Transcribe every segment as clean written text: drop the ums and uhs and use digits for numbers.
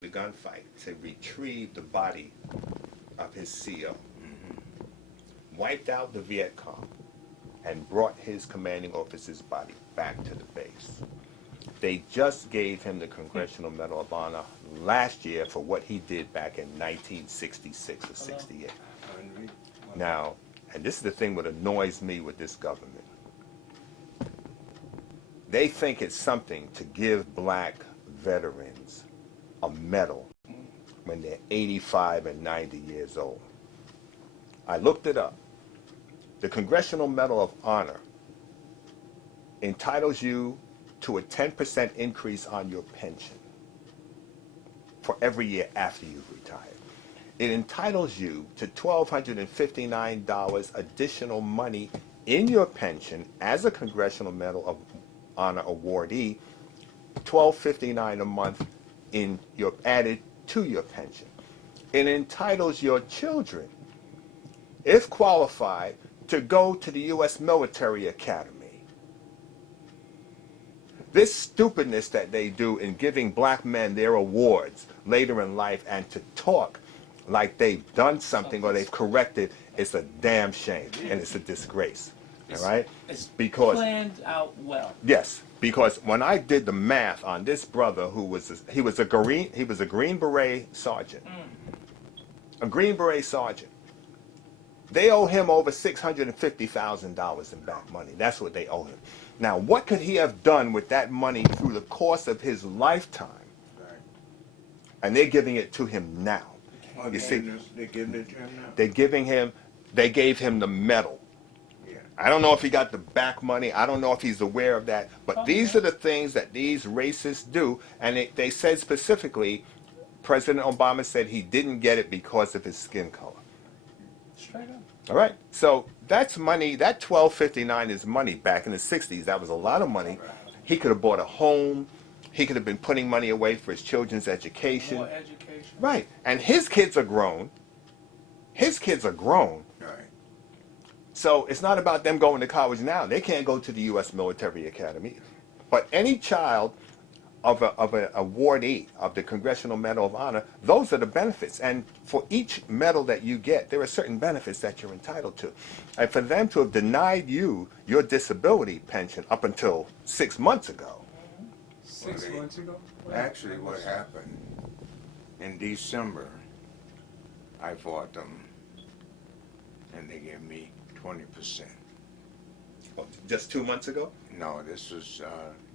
the gunfight to retrieve the body of his CO, wiped out the Viet Cong, and brought his commanding officer's body back to the base. They just gave him the Congressional Medal of Honor last year for what he did back in 1966 or 68. Now, and this is the thing that annoys me with this government. They think it's something to give black veterans a medal when they're 85 and 90 years old. I looked it up. The Congressional Medal of Honor entitles you to a 10% increase on your pension for every year after you've retired. It entitles you to $1,259 additional money in your pension as a Congressional Medal of Honor awardee, $1,259 a month in your added to your pension. It entitles your children, if qualified, to go to the U.S. Military Academy. This stupidness that they do in giving black men their awards later in life and to talk like they've done something or they've corrected, it's a damn shame and it's a disgrace. All right? It's because planned out well. yes, because when I did the math on this brother who was a Green Beret sergeant. A Green Beret sergeant. They owe him over $650,000 in back money. That's what they owe him. Now, what could he have done with that money through the course of his lifetime? Right. And they're giving it to him now. Oh, You see, they're giving it to him now? they gave him the medal. Yeah. I don't know if he got the back money. I don't know if he's aware of that. But these are the things that these racists do. And they said specifically, President Obama said he didn't get it because of his skin color. Straight up. All right. So that's money. That $1,259 is money back in the 60s. That was a lot of money. He could have bought a home. He could have been putting money away for his children's education. More education. Right. And his kids are grown. His kids are grown. Right. So it's not about them going to college now. They can't go to the U.S. Military Academy. But any child of an awardee of the Congressional Medal of Honor, those are the benefits. And for each medal that you get, there are certain benefits that you're entitled to. And for them to have denied you your disability pension up until 6 months ago. 6 months ago? Actually, what happened, in December, I fought them, and they gave me 20%. Oh, just 2 months ago? No, this was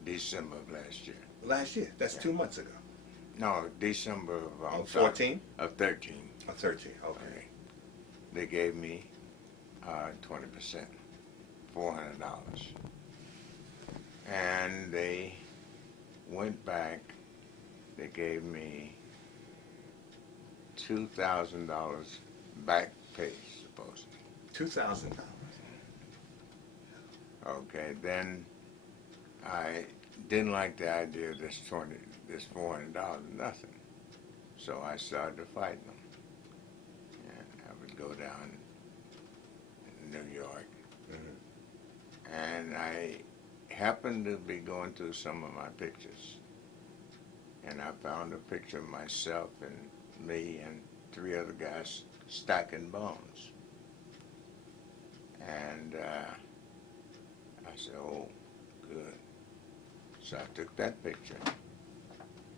December of last year. Last year. That's 2 months ago. No, December of 14? Of 13. Oh, 13. Okay. Okay. They gave me 20%, $400. And they went back, they gave me $2,000 back pay, supposedly. $2,000. Okay, then I didn't like the idea of this $400, nothing. So I started fighting them. And I would go down in New York. And I happened to be going through some of my pictures. And I found a picture of myself and me and 3 other guys stacking bones. And I said, oh, good. So I took that picture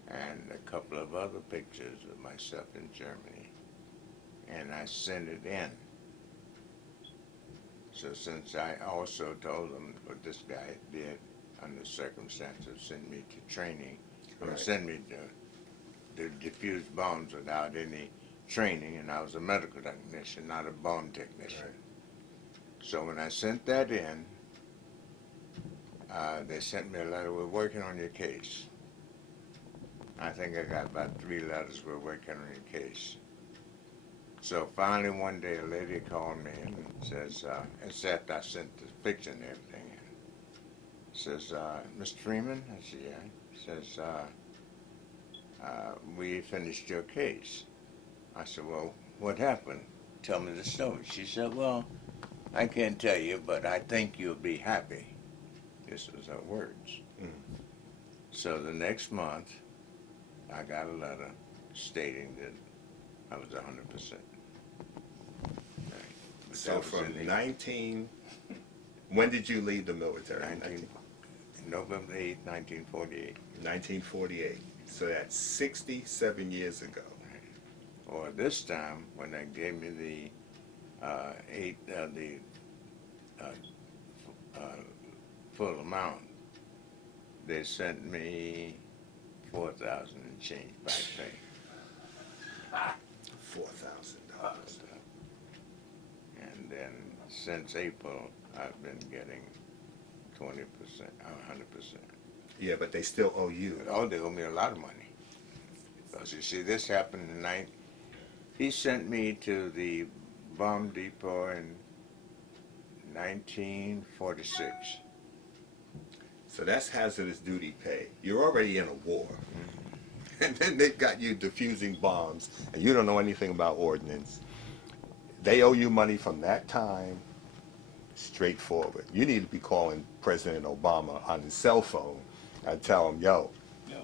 and a couple of other pictures of myself in Germany, and I sent it in. So since I also told them what this guy did under circumstances, send me to training, or Right. send me to diffuse bones without any training, and I was a medical technician, not a bone technician. Right. So when I sent that in, they sent me a letter, we're working on your case. I think I got about 3 letters, we're working on your case. So finally one day a lady called me and says, it's after I sent the picture and everything in. Says, Mr. Freeman? I said, yeah. Says, we finished your case. I said, well, what happened? Tell me the story. She said, well, I can't tell you, but I think you'll be happy. This was her words. So the next month, I got a letter stating that I was 100%. So from 19, when did you leave the military? 19, November 8, 1948. 1948. So that's 67 years ago. Or this time, when they gave me the full amount, they sent me 4,000 and change back pay. $4,000. And then since April, I've been getting 20%, 100%. Yeah, but they still owe you. Oh, they owe me a lot of money. Because you see, this happened in he sent me to the bomb depot in 1946. So that's hazardous duty pay. You're already in a war. And then they've got you defusing bombs, and you don't know anything about ordnance. They owe you money from that time, straightforward. You need to be calling President Obama on his cell phone and tell him, yo,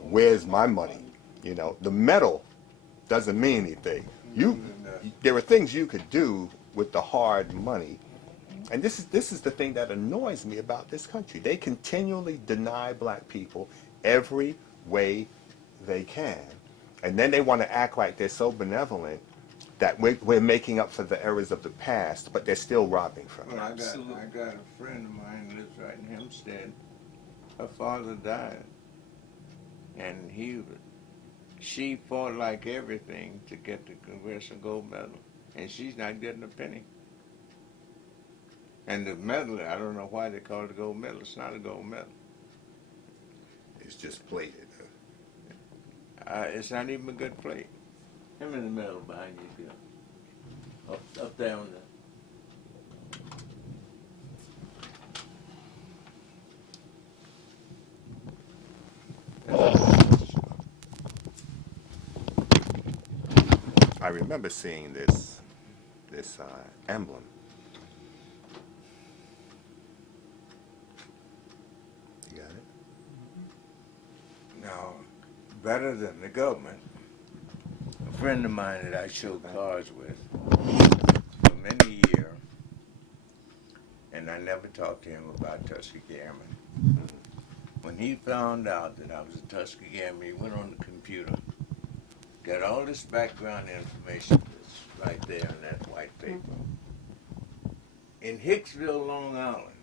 where's my money? You know, the medal doesn't mean anything. There are things you could do with the hard money. And this is the thing that annoys me about this country. They continually deny black people every way they can. And then they want to act like they're so benevolent that we're making up for the errors of the past, but they're still robbing from Well, it. I got a friend of mine who lives right in Hempstead. Her father died. And she fought like everything to get the Congressional Gold Medal. And she's not getting a penny. And the medal, I don't know why they call it a gold medal. It's not a gold medal. It's just plated. It's not even a good plate. Him in the middle behind you, up there on I remember seeing this emblem. You got it? Now, better than the government, a friend of mine that I showed cards with for many years, and I never talked to him about Tuskegee Airman. When he found out that I was a Tuskegee Airman, he went on the computer, got all this background information that's right there in that white paper. In Hicksville, Long Island,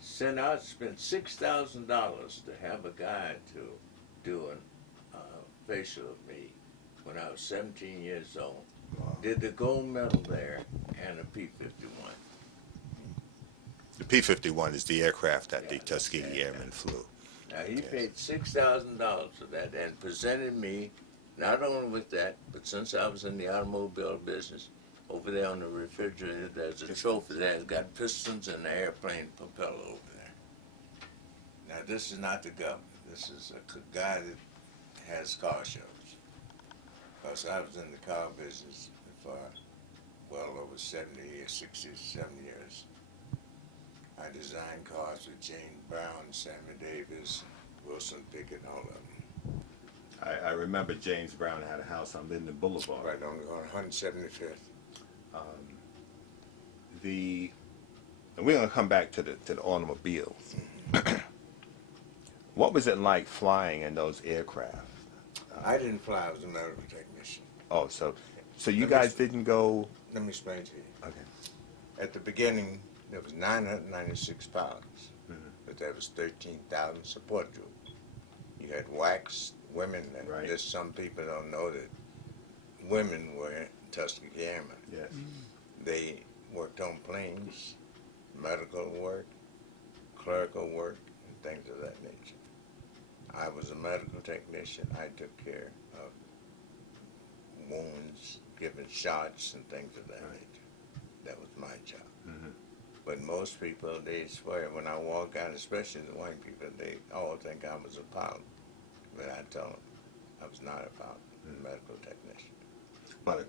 spent $6,000 to have a guy to do a facial of me when I was 17 years old. Wow. Did the gold medal there and a P-51. The P-51 is the aircraft that the Yeah, Tuskegee yeah, Airmen flew. Now he paid $6,000 for that and presented me not only with that, but since I was in the automobile business, over there on the refrigerator, there's a trophy there. It's got pistons and an airplane propeller over there. Now this is not the government. This is a guy that has car shows. Because I was in the car business for well over 70 years, 67 years. I designed cars with James Brown, Sammy Davis, Wilson Pickett, all of them. I remember James Brown had a house on Linden Boulevard. Right on 175th. And we're going to come back to the automobiles. What was it like flying in those aircraft? I didn't fly, I was a medical technician. Oh, so you guys didn't go? Let me explain to you. Okay. At the beginning, there was 996 pilots, but there was 13,000 support groups. You had wax women, and Right. just some people don't know that women were Tuskegee Airmen. Yes. They worked on planes, medical work, clerical work, and things of that nature. I was a medical technician. I took care of wounds, giving shots, and things of that nature. That was my job. But most people, they swear when I walk out, especially the white people, they all think I was a pilot. But I tell them I was not a pilot, a medical technician. But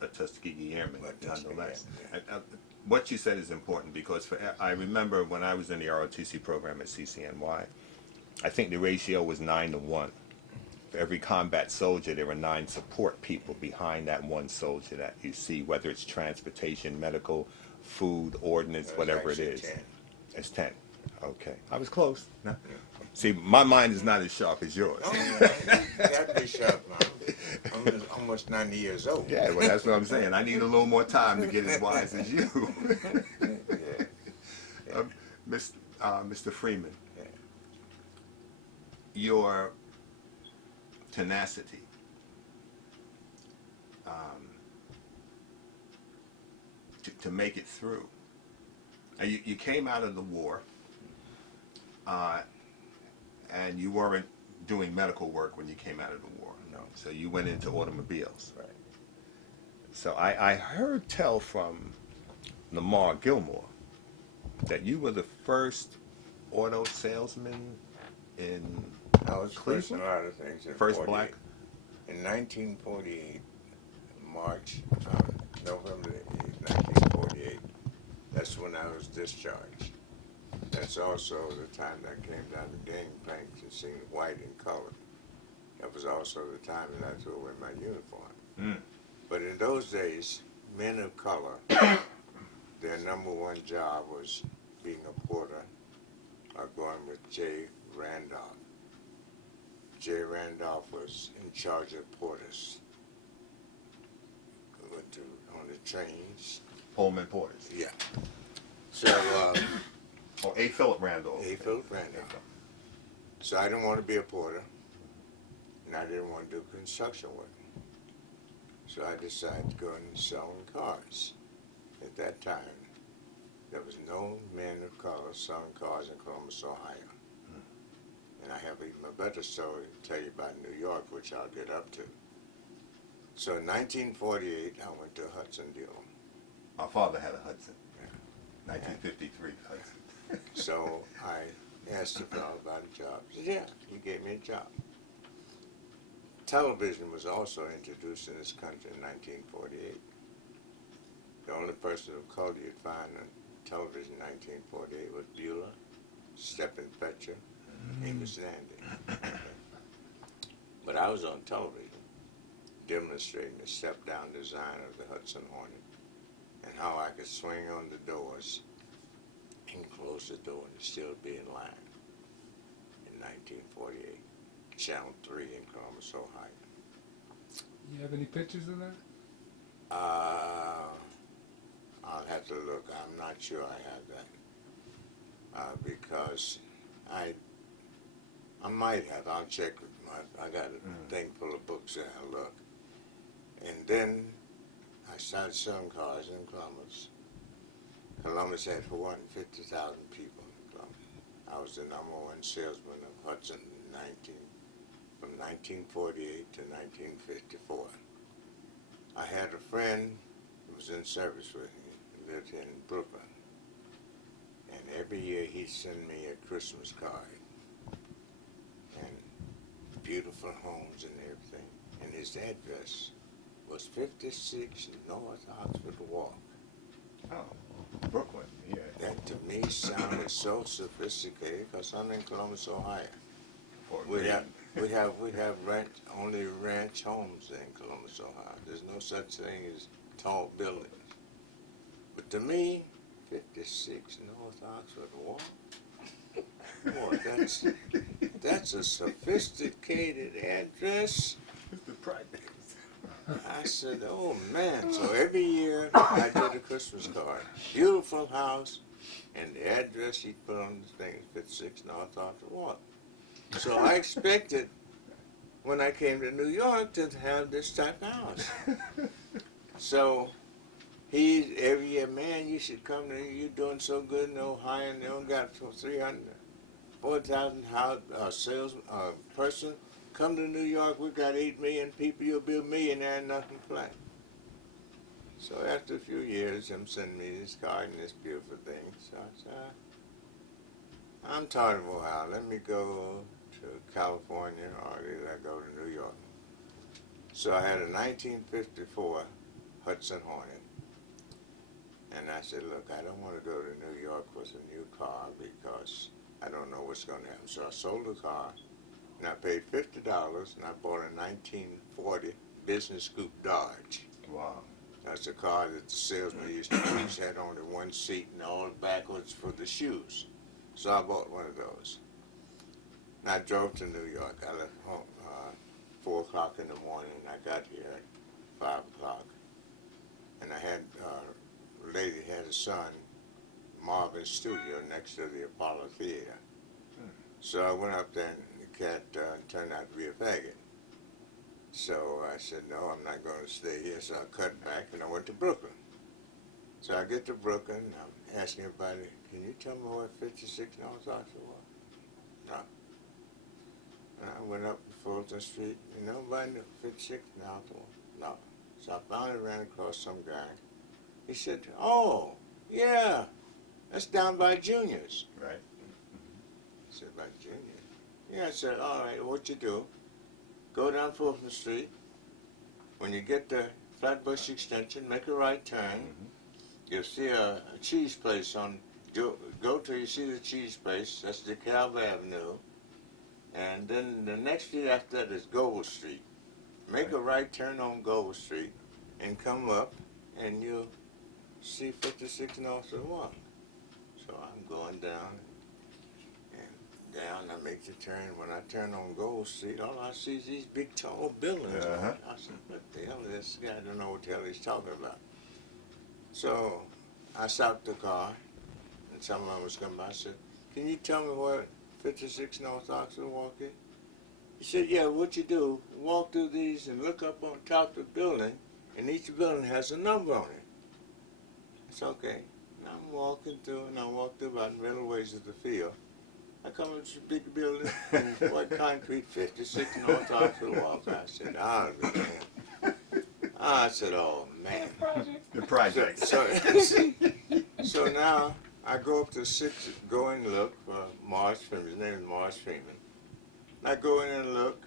a Tuskegee Airman, But Tuskegee nonetheless. Airman, What you said is important because I remember when I was in the ROTC program at CCNY, I think the ratio was 9 to 1. For every combat soldier, there are 9 support people behind that one soldier that you see, whether it's transportation, medical, food, ordnance, There's whatever it actually is. 10. It's 10. Okay. I was close. No. See, my mind is not as sharp as yours. Oh, yeah, you got to be sharp now. I'm almost 90 years old. Yeah, well, that's what I'm saying. I need a little more time to get as wise as you. Yeah. Mr. Freeman, Yeah. your tenacity, to make it through. And you came out of the war, and you weren't doing medical work when you came out of the war. No. So you went into automobiles. Right. So I heard tell from Lamar Gilmore that you were the first auto salesman in I was first in Cleveland? a lot of things. In First 48. black? In 1948, March, November 1948, that's when I was discharged. That's also the time that I came down to Gangplank and seen white in color. That was also the time that I threw away my uniform. Mm. But in those days, men of color, their number one job was being a porter or going with J. Randolph. J. Randolph was in charge of porters. We went to on the trains. Pullman Porters. Yeah. So, Or A. Philip Randolph. A. Philip Randolph. So I didn't want to be a porter, and I didn't want to do construction work. So I decided to go into selling cars. At that time, there was no men of color selling cars in Columbus, Ohio. And I have even a better story to tell you about New York, which I'll get up to. So in 1948, I went to a Hudson dealer. My father had a Hudson. 1953 Hudson. So I asked the fellow about a job. He said, yeah, he gave me a job. Television was also introduced in this country in 1948. The only person of color you'd find on television in 1948 was Beulah, Stephen Fetcher, Amos Landy. But I was on television demonstrating the step-down design of the Hudson Hornet and how I could swing on the doors and close the door and still be in line in 1948. Channel 3 in Columbus, Ohio. You have any pictures of that? I'll have to look. I'm not sure I have that because I might have. I'll check with I got a thing full of books there. I'll look. And then I started selling cars in Columbus. Columbus had 450,000 people in Columbus. I was the number one salesman of Hudson from 1948 to 1954. I had a friend who was in service with me, who lived in Brooklyn. And every year he'd send me a Christmas card. And beautiful homes and everything. And his address was 56 North Oxford Walk. Oh, Brooklyn, yeah. That to me sounded so sophisticated because I'm in Columbus, Ohio. Fort We Greene. have only ranch homes in Columbus, Ohio. There's no such thing as tall buildings. But to me, 56 North Oxford Walk, boy, that's a sophisticated address. It's the practice. I said, oh man. So every year I did a Christmas card. Beautiful house, and the address he put on the thing is 56 North Oxford Walk. So I expected when I came to New York to have this type of house. So every year, man, you should come to, you're doing so good in Ohio, and they only got 4,000 sales person. Come to New York, we've got 8 million people, you'll be a millionaire and nothing flat. So after a few years, him sending me this card and this beautiful thing, so I said, I'm tired of Ohio, let me go to California or either I go to New York. So I had a 1954 Hudson Hornet. And I said, look, I don't want to go to New York with a new car because I don't know what's going to happen. So I sold the car And I paid $50, and I bought a 1940 Business Coupe Dodge. Wow. That's a car that the salesman used to use, had only one seat and all backwards for the shoes. So I bought one of those. And I drove to New York. I left home 4 o'clock in the morning. I got here at 5 o'clock. And I had a lady had a son, Marvin's studio next to the Apollo Theater. So I went up there, and the cat turned out to be a faggot. So I said, no, I'm not going to stay here. So I cut back, and I went to Brooklyn. So I get to Brooklyn, and I'm asking everybody, can you tell me where 56 North Oxford was? No. And I went up Fulton Street, and nobody knew 56 North Oxford. No. So I finally ran across some guy. He said, oh, yeah, that's down by Junior's. Right. I said, by Junior? Yeah, I said, all right, what you do, go down Fulton Street. When you get to Flatbush Extension, make a right turn. You'll see a cheese place on, go till you see the cheese place. That's DeKalb Avenue. And then the next street after that is Gold Street. Make a right turn on Gold Street and come up, and you'll see 56 North of 1. So I'm going down. Down, I make the turn. When I turn on Gold Street, all I see is these big, tall buildings. Uh-huh. I said, what the hell is this guy? I don't know what the hell he's talking about. So I stopped the car, and someone was coming by. I said, can you tell me where 56 North Oxford Walk is? He said, yeah, what you do, walk through these and look up on top of the building, and each building has a number on it. It's okay. And I'm walking through, and I walk through about a little ways of the field. I come into this big building, and white concrete, 56 North Oxford Walk. I said, man. I said, oh, man. The project. So now I go up to 6, go and look for Marsh Freeman. His name is Marsh Freeman. I go in and look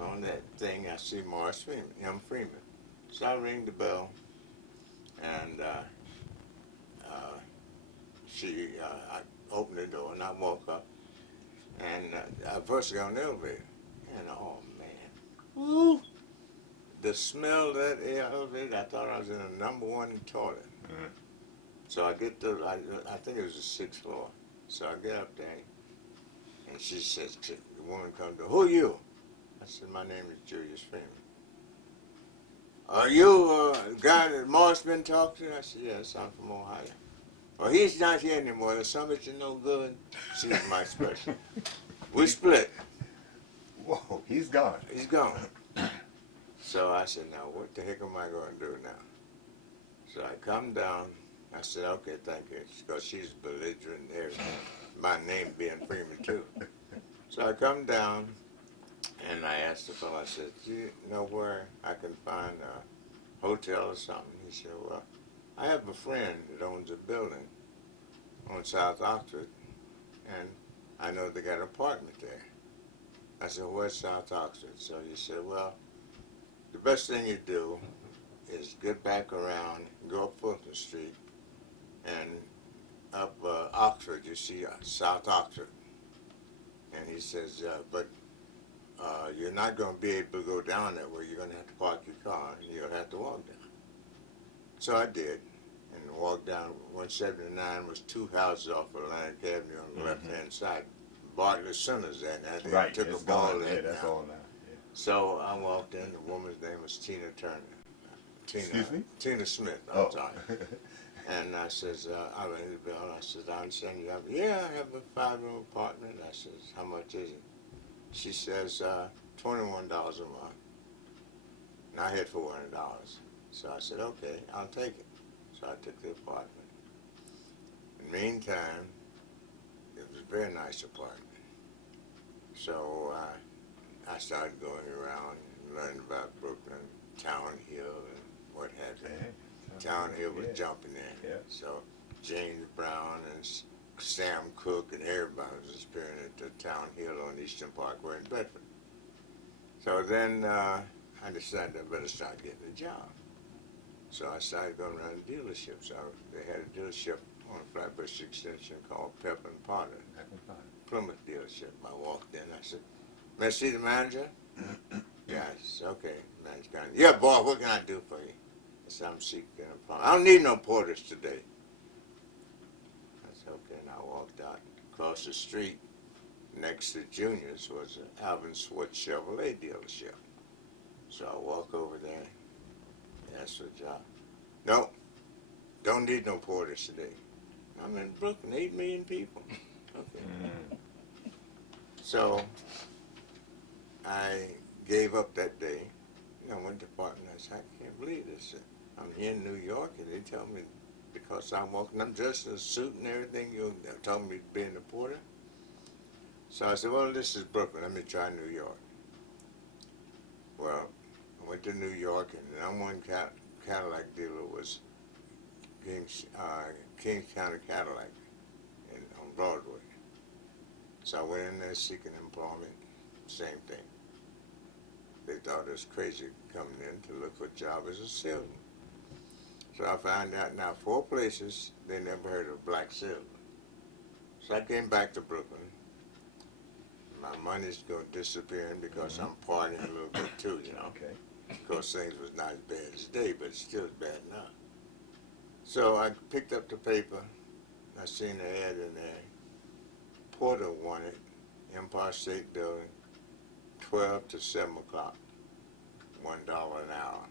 on that thing. I see Marsh Freeman, M. Freeman. So I ring the bell, and I open the door, and I walk up, and I first got on the elevator, and oh man, woo! The smell of that elevator, I thought I was in a #1 toilet. So I get to, I think it was the 6th floor. So I get up there, and she says, the woman comes to, who are you? I said, my name is Julius Freeman. Are you a guy that Morris been talking to? I said, yes, I'm from Ohio. Well, he's not here anymore. The summit is no good. She's my expression. We split. Whoa, he's gone. He's gone. So I said, now what the heck am I going to do now? So I come down. I said, okay, thank you. Because she's belligerent there. My name being Freeman, too. So I come down, and I asked the fellow, I said, do you know where I can find a hotel or something? He said, well, I have a friend that owns a building on South Oxford, and I know they got an apartment there. I said, where's South Oxford? So he said, well, the best thing you do is get back around, go up Fulton Street, and up Oxford, you see South Oxford. And he says, but you're not going to be able to go down that way. You're going to have to park your car, and you'll have to walk down. So I did, and walked down. 179 was 2 houses off Atlantic Avenue on the left-hand side. Bartlett Center's there now. They Right, took it's a ball gone. in Yeah, that's now. all now. Yeah. So I walked in. The woman's name was Tina Turner. Excuse me? Tina Smith. I'm sorry. And I says, I rang the bell. I says, I understand you have, yeah, I have a 5-room apartment. I says, how much is it? She says, $21 a month. And I had $400. So I said, okay, I'll take it. So I took the apartment. In the meantime, it was a very nice apartment. So I started going around and learning about Brooklyn, Town Hill, and what have you. Town Hill was jumping in. Yeah. So James Brown and Sam Cooke and everybody was appearing at the Town Hill on Eastern Parkway in Bedford. So then I decided I better start getting a job. So I started going around the dealerships. They had a dealership on Flatbush Extension called Pep and Potter, Plymouth dealership. I walked in. I said, May I see the manager? Yes, okay. Manager, yeah, boy, what can I do for you? I said, I'm seeking employment. I don't need no porters today. I said, okay, and I walked out. Across the street, next to Junior's, was an Alvin Swartz Chevrolet dealership. So I walk over there, ask for a job. No, don't need no porters today. I'm in Brooklyn, 8 million people. Okay. So I gave up that day. I went to Barton. I said, I can't believe this. I'm here in New York, and they tell me because I'm walking, I'm dressed in a suit and everything, they're telling me to be in the porter. So I said, well, this is Brooklyn. Let me try New York. Well, I went to New York, and the number one Cadillac dealer was Kings County Cadillac on Broadway. So I went in there seeking employment, same thing. They thought it was crazy coming in to look for a job as a salesman. So I found out now 4 places they never heard of black salesman. So I came back to Brooklyn. My money's going to disappear because I'm partying a little bit too, you know. Okay. Of course, things was not as bad as today, but it's still as bad now. So I picked up the paper. I seen the ad in there. Porter wanted, Empire State Building, 12 to 7 o'clock, $1 an hour.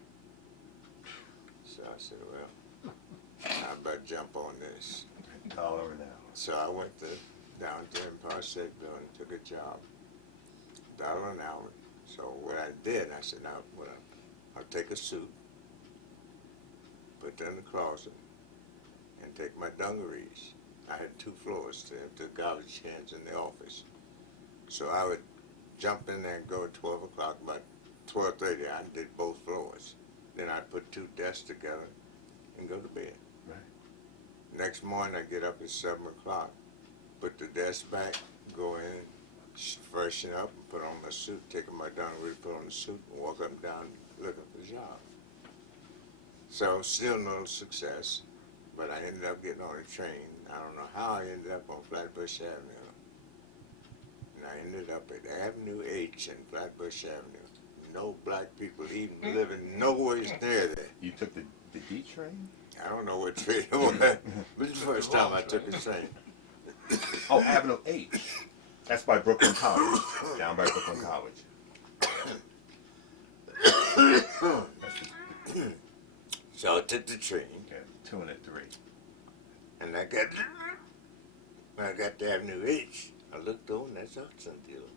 So I said, well, I better jump on this. $1 an hour. So I went down to Empire State Building, took a job, $1 an hour. So what I did, I said, now, well, I'll take a suit, put it in the closet, and take my dungarees. I had 2 floors to the garbage cans in the office. So I would jump in there and go at 12 o'clock, about 12:30, I did both floors. Then I'd put 2 desks together and go to bed. Right. Next morning, I get up at 7 o'clock, put the desk back, go in, freshen up, and put on my suit, take my dungaree, put on the suit, and walk up and down looking for a job. So still no success, but I ended up getting on a train. I don't know how I ended up on Flatbush Avenue. And I ended up at Avenue H in Flatbush Avenue. No black people even living nowhere near there. You took the D train? I don't know what train it was. It was the first time I took a train. Oh, Avenue H. That's by Brooklyn College. Down by Brooklyn College. So I took the train, Okay, 2 and a 3. and when I got to Avenue H, I looked over, and that's Hudson dealer.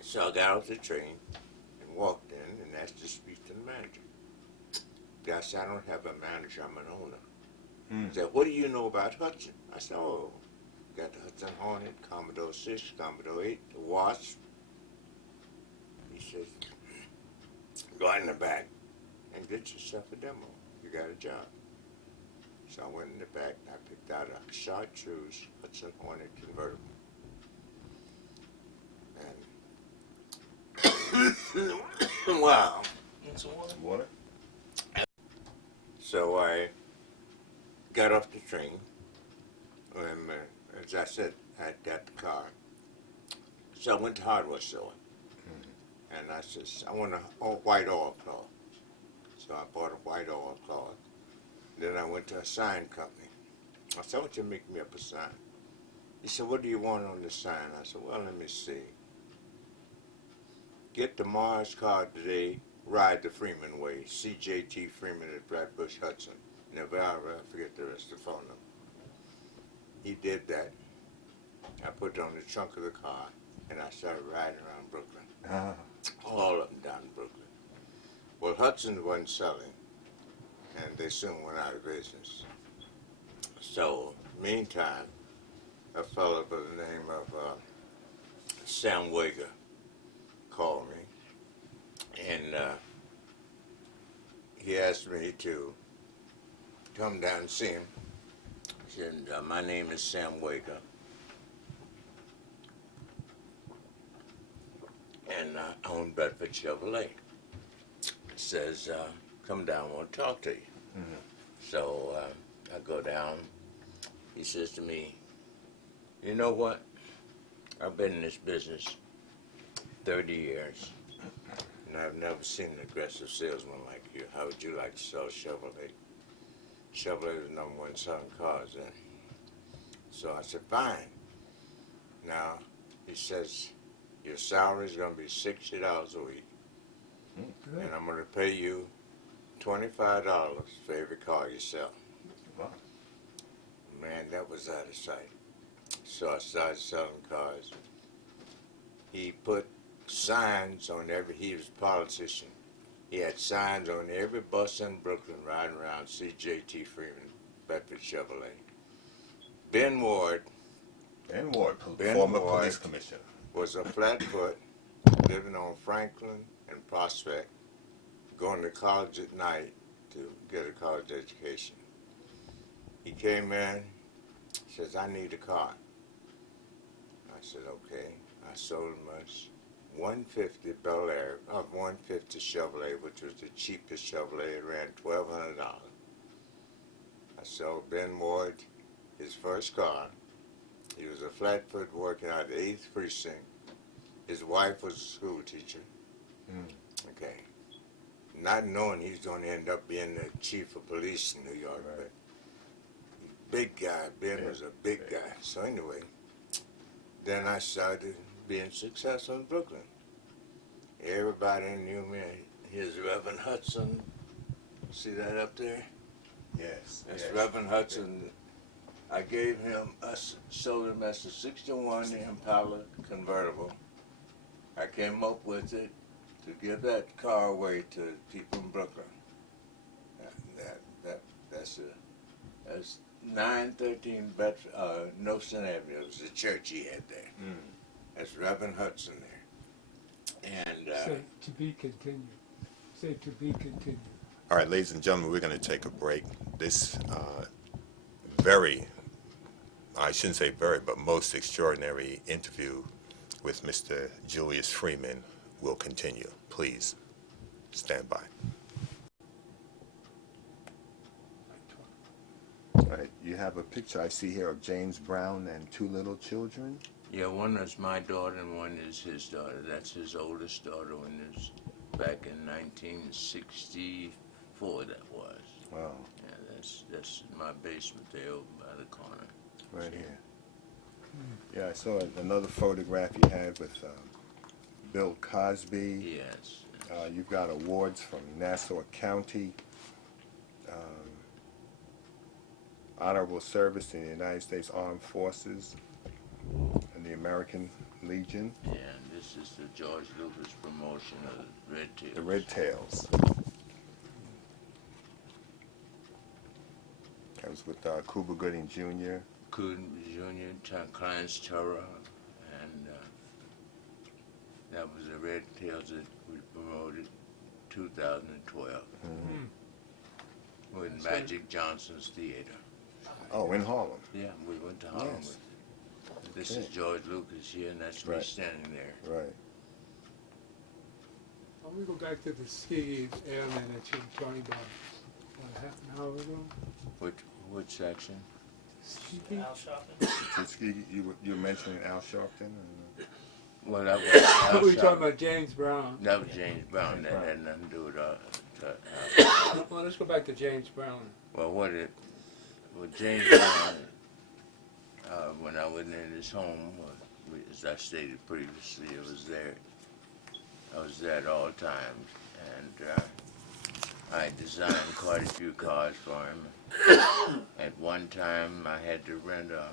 So I got off the train and walked in and asked to speak to the manager. I said, I don't have a manager, I'm an owner. He said, what do you know about Hudson? I said, oh, got the Hudson Hornet, Commodore 6, Commodore 8, the Wasp. He says, go out in the back and get yourself a demo. You got a job. So I went in the back and I picked out a chartreuse Hudson Hornet convertible. And wow. Water? So I got off the train, and as I said, I got the car. So I went to hardware store, and I said, I want a white oilcloth. So I bought a white oilcloth. Then I went to a sign company. I said, I want you to make me up a sign. He said, what do you want on the sign? I said, well, let me see. Get the Mars car today, ride the Freeman way. CJT Freeman at Flatbush Hudson. Never I forget the rest of the phone number. He did that. I put it on the trunk of the car, and I started riding around Brooklyn. All up and down Brooklyn. Well, Hudson wasn't selling, and they soon went out of business. So, meantime, a fellow by the name of Sam Wager called me, and he asked me to come down and see him. He said, my name is Sam Wager, and I own Bedford Chevrolet. He says, come down, I want to talk to you. So I go down. He says to me, You know what? I've been in this business 30 years, and I've never seen an aggressive salesman like you. How would you like to sell Chevrolet? Chevrolet is the #1 selling cars then. So I said, fine. Now, he says, your salary is going to be $60 a week, Good. and I'm going to pay you $25 for every car you sell. Wow. Man, that was out of sight. So I started selling cars. He put signs on he was a politician. He had signs on every bus in Brooklyn riding around CJT Freeman, Bedford Chevrolet. Ben Ward Ben Ward, Ben former Ward. police commissioner. Was a flatfoot living on Franklin and Prospect, going to college at night to get a college education. He came in, says, I need a car. I said, okay. I sold him a 150 Bel Air, 150 Chevrolet, which was the cheapest Chevrolet. It ran $1,200. I sold Ben Ward his first car. He was a flatfoot working out of the 8th precinct. His wife was a school teacher. Okay. Not knowing he's going to end up being the chief of police in New York, Right. but big guy. Ben Yeah, was a big guy. So anyway, then I started being successful in Brooklyn. Everybody knew me. Here's Reverend Hudson. See that up there? Yes. That's yes. Reverend Hudson. I gave him, sold him as a 61 Impala convertible. I came up with it to give that car away to people in Brooklyn. That's 913 Notion Avenue. It was the church he had there. That's Reverend Hudson there. And Say to be continued. Say to be continued. All right, ladies and gentlemen, we're going to take a break. This very, I shouldn't say very, but most extraordinary interview with Mr. Julius Freeman will continue. Please stand by. All right, you have a picture I see here of James Brown and 2 little children. yeah, one is my daughter and one is his daughter. That's his oldest daughter, when it was back in 1964. That was. Wow, Yeah, that's in my basement there over by the corner. right here. Yeah, I saw another photograph you had with Bill Cosby. Yes. You've got awards from Nassau County, honorable service in the United States Armed Forces and the American Legion. Yeah, and this is the George Lucas promotion of Red Tails. The Red Tails. That was with Cuba Gooding Jr. Cooten Jr., Clarence Terra, and that was the Red Tails that we promoted 2012 with Magic Johnson's Theater. Oh, in Harlem. Yeah, we went to Harlem Yes. with it. This is Okay. George Lucas here, and that's me Right. standing there. Right. I want to go back to the Tuskegee Airman that you were talking about half an hour ago. Which section? Tuskegee? Al Sharpton. Tuskegee, you were mentioning Al Sharpton? Well, that was We Al were talking Sharpton. about James Brown. That was James Brown. That Brown. had nothing to do with Al. Well, let's go back to James Brown. Well, with James Brown, when I was in his home, as I stated previously, I was there at all times, and I designed quite a few cars for him. At one time, I had to rent a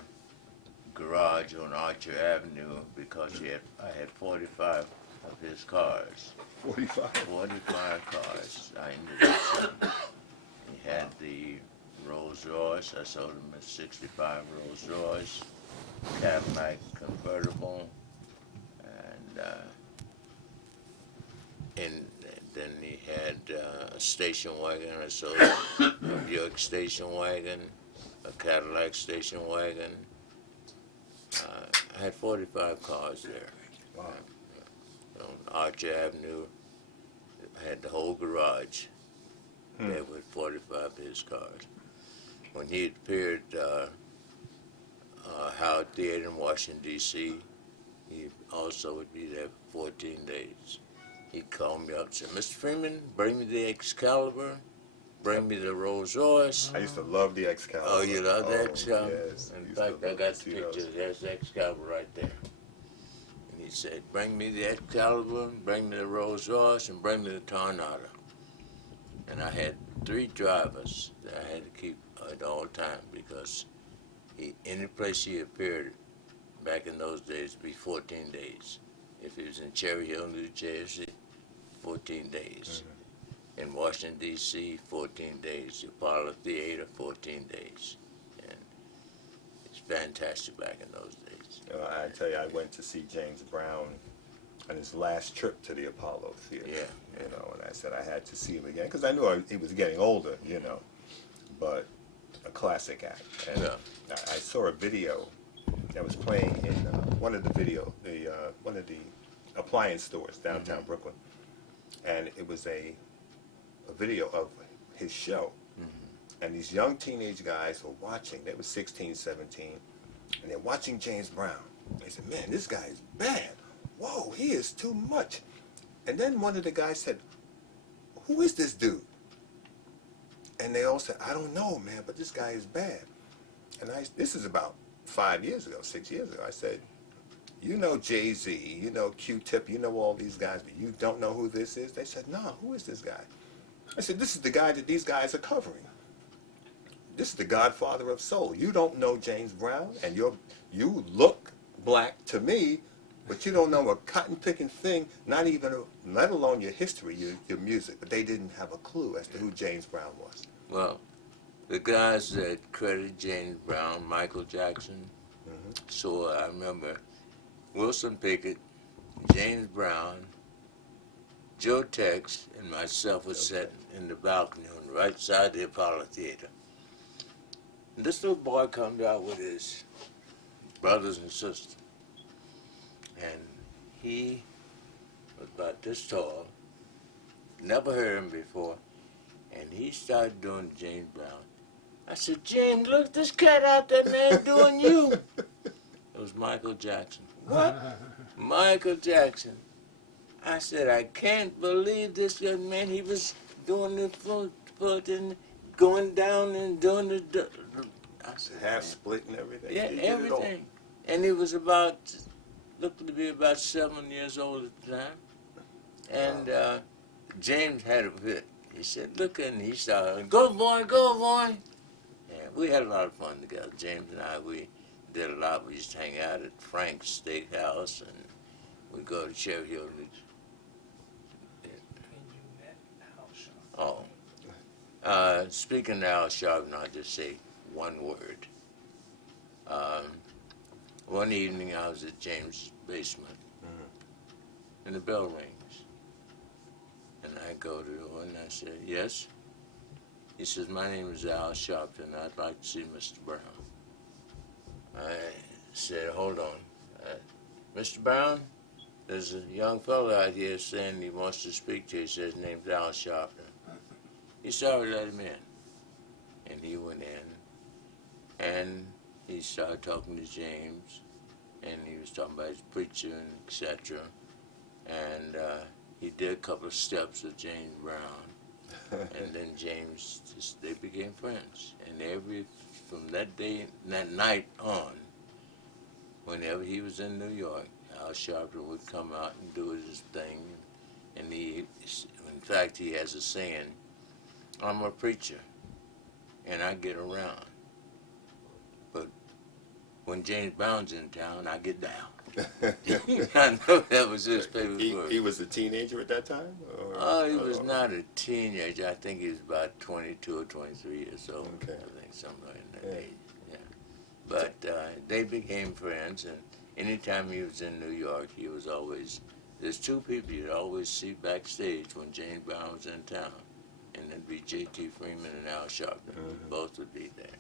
garage on Archer Avenue because I had 45 of his cars. 45. 45 cars. I ended up selling. He had the Rolls Royce. I sold him a 65 Rolls Royce, Cadillac convertible, and then he had a station wagon. I sold him a Buick station wagon, a Cadillac station wagon. I had 45 cars there. Wow. On Arch Avenue, I had the whole garage there with 45 of his cars. When he appeared Howard Theater in Washington, D.C. He also would be there for 14 days. He called me up and said, Mr. Freeman, bring me the Excalibur, bring me the Rolls Royce. I used to love the Excalibur. Oh, you love the Oh, Excalibur? yes. In Used to fact, I love got to the see those. picture. There's the Excalibur right there. And he said, bring me the Excalibur, bring me the Rolls Royce, and bring me the Tornado. And I had 3 drivers that I had to keep at all times because any place he appeared back in those days would be 14 days. If he was in Cherry Hill, New Jersey, 14 days. In Washington, D.C., 14 days. The Apollo Theater, 14 days. And it's fantastic back in those days. I tell you, I went to see James Brown on his last trip to the Apollo Theater. Yeah. You know, and I said I had to see him again because I knew he was getting older, you know, but a classic act. And Yeah. I saw a video that was playing in one of the appliance stores downtown Brooklyn, and it was a video of his show. And these young teenage guys were watching. They were 16, 17, and they're watching James Brown. They said, man, this guy is bad. Whoa, he is too much. And then one of the guys said, who is this dude? And they all said, I don't know, man, but this guy is bad. And this is about 5 years ago, 6 years ago. I said, you know Jay-Z, you know Q-Tip, you know all these guys, but you don't know who this is? They said, no, who is this guy? I said, this is the guy that these guys are covering. This is the godfather of soul. You don't know James Brown, and you look black to me, but you don't know a cotton-picking thing, let alone your history, your music. But they didn't have a clue as to who James Brown was. Well, the guys that credit James Brown, Michael Jackson, so I remember Wilson Pickett, James Brown, Joe Tex, and myself was sitting in the balcony on the right side of the Apollo Theater. And this little boy comes out with his brothers and sisters. And he was about this tall, never heard him before, and he started doing James Brown. I said, James, look, this cat out there, man, doing you. It was Michael Jackson. What? Michael Jackson. I said, I can't believe this young man. He was doing the foot and going down and doing the I said, Half split and everything. yeah, He did it all. everything. And he was looked to be about 7 years old at the time. And James had a fit. He said, look, and he started, go boy, go boy. And we had a lot of fun together. James and I, we did a lot. We used to hang out at Frank's Steakhouse, and we'd go to Cherry Hill. Oh. Speaking of Al Sharpton, I'll just say one word. One evening I was at James' basement, and the bell rings. And I go to the door and I said, yes? He says, my name is Al Sharpton. I'd like to see Mr. Brown. I said, hold on. Mr. Brown, there's a young fellow out here saying he wants to speak to you. He says his name's Al Sharpton. He said, let him in. And he went in, and he started talking to James, and he was talking about his preacher and etc. And he did a couple of steps with James Brown, and then James, they became friends. And from that day, that night on, whenever he was in New York, Al Sharpton would come out and do his thing. And in fact, he has a saying, I'm a preacher, and I get around. But when James Brown's in town, I get down. I know that was his favorite word. He was a teenager at that time? Oh, he was not a teenager. I think he was about 22 or 23 years old. Okay. I think somewhere in that Yeah. age. Yeah. But they became friends, and anytime he was in New York, he was always, there's two people you'd always see backstage when James Brown was in town. And it'd be J.T. Freeman and Al Sharpton. Both would be there.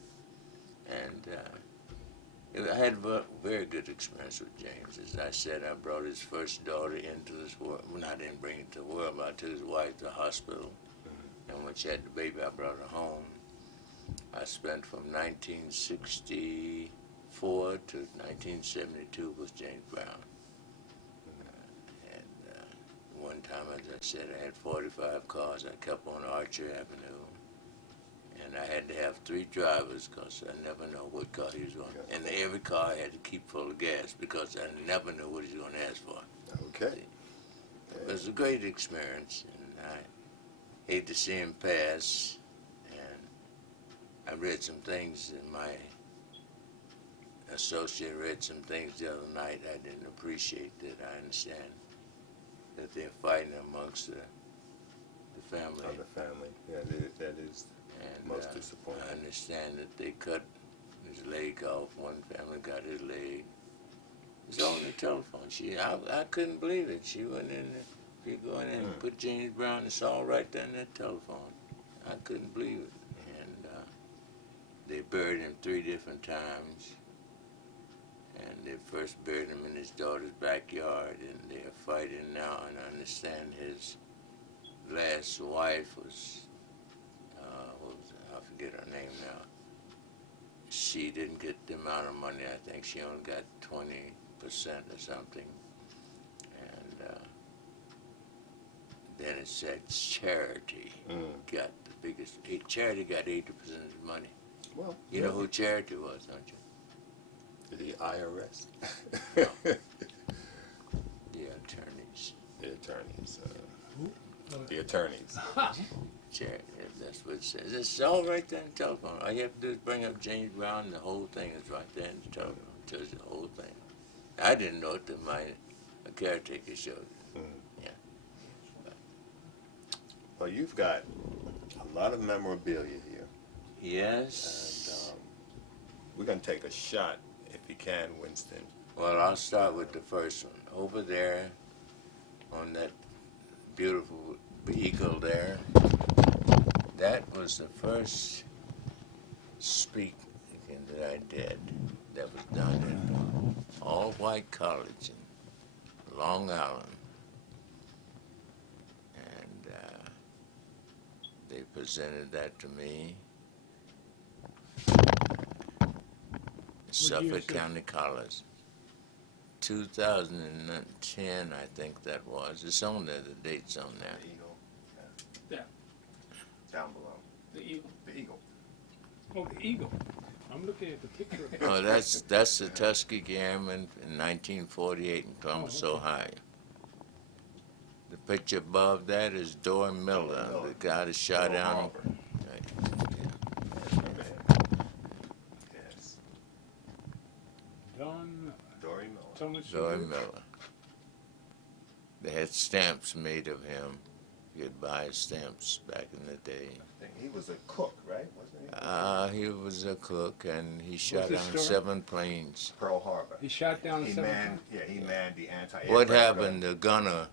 And I had a very good experience with James. As I said, I brought his first daughter into this world. Well, I didn't bring it to the world, but I took his wife to the hospital. And when she had the baby, I brought her home. I spent from 1964 1904 to 1972 was James Brown. One time, as I said, I had 45 cars. I kept on Archer Avenue. And I had to have 3 drivers because I never know what car he was on. And every car I had to keep full of gas because I never knew what he was going to ask for. Okay. It was a great experience, and I hate to see him pass. And I read some things, and my associate read some things the other night I didn't appreciate. That I understand that they're fighting amongst the family. Of the family. Yeah, that is And most disappointing. I understand that they cut his leg off. One family got his leg. It's on the telephone. I couldn't believe it. She went in there. If you go in there and put James Brown, it's all right there in that telephone. I couldn't believe it. And they buried him 3 different times. And they first buried him in his daughter's backyard, and they're fighting now. And I understand his last wife was, I forget her name now. She didn't get the amount of money. I think she only got 20% or something. And then it said charity got the biggest. Charity got 80% of the money. Well, You know who charity was, don't you? the IRS. The attorneys. The attorneys. The attorneys. Charity, that's what it says. It's all right there in the telephone. All you have to do is bring up James Brown, and the whole thing is right there in the telephone. It tells you the whole thing. I didn't know it till my caretaker showed it. Yeah. Well, you've got a lot of memorabilia here. Yes. And we're going to take a shot, if you can, Winston. Well, I'll start with the first one. Over there, on that beautiful eagle there, that was the first speaking that I did. That was done at all-white college in Long Island. And they presented that to me. Suffolk County College. 2010, I think that was. It's on there, the date's on there. The eagle. Yeah. Down below. The eagle. The eagle. Oh, the eagle. I'm looking at the picture of it. Oh, that's the Tuskegee Airman in 1948 in Columbus, Ohio. The picture above that is Dory Miller, the guy that shot Pearl down. Harbor. Right. Yes. Don Dory Miller. Thomas. Dory Miller. They had stamps made of him. You could buy stamps back in the day. I think he was a cook, right? Wasn't he? He was a cook, and he shot his down story? 7 planes. Pearl Harbor. He shot down He 7 manned, he manned the anti-aircraft. What happened? The gunner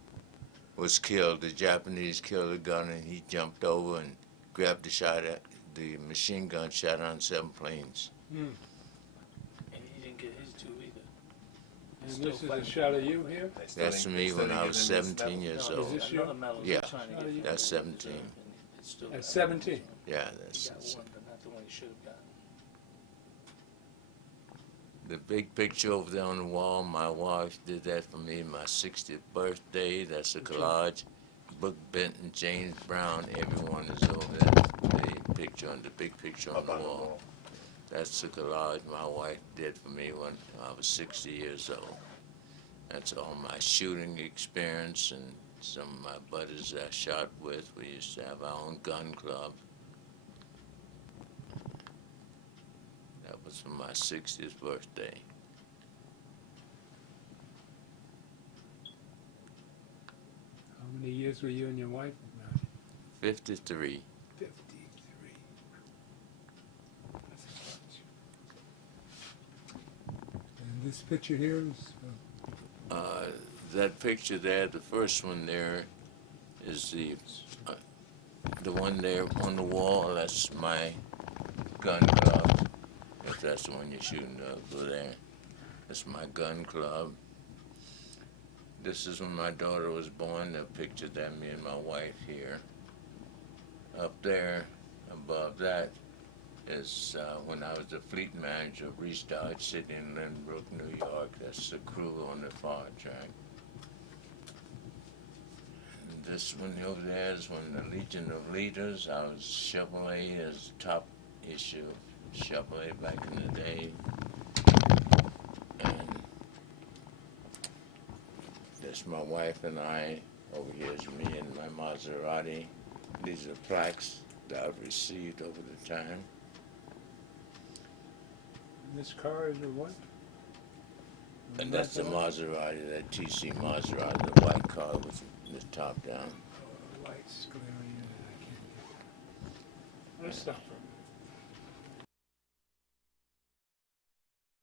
was killed. The Japanese killed the gunner, and he jumped over and grabbed the machine gun, shot down 7 planes. And he didn't get his 2 either. And this is a shot of you here? They still That's didn't- me they still when didn't I give was him his 17 medal? years No, old. this another you? medal Yeah. they're trying to How do get you- him That's for 17. reserve, and it's still At got 17? Yeah, He that's got one, but not the one he should have gotten. the big picture over there on the wall. My wife did that for me, my 60th birthday. That's a collage. Book Benton, James Brown, everyone is over there. The picture on the big picture on Up the on the wall. wall. That's the collage my wife did for me when I was 60 years old. That's all my shooting experience and some of my buddies I shot with. We used to have our own gun club. That was for my 60th birthday. How many years were you and your wife married? 53. 53. That's a bunch. And this picture here is, That picture there, the first one there, is the one there on the wall. That's my gun club. If that's the one you're shooting over there, that's my gun club. This is when my daughter was born. The picture that me and my wife here. Up there, above that, is when I was the fleet manager of Restart City in Lynbrook, New York. That's the crew on the far track. And this one over there is when the Legion of Leaders. I was Chevrolet as top issue Chevrolet back in the day. And that's my wife and I. Over here is me and my Maserati. These are plaques that I've received over the time. And this car is a what? And that's the Maserati, that TC Maserati, the white car with the top down. Lights glaring in, I can't get it. Let's stop for a minute.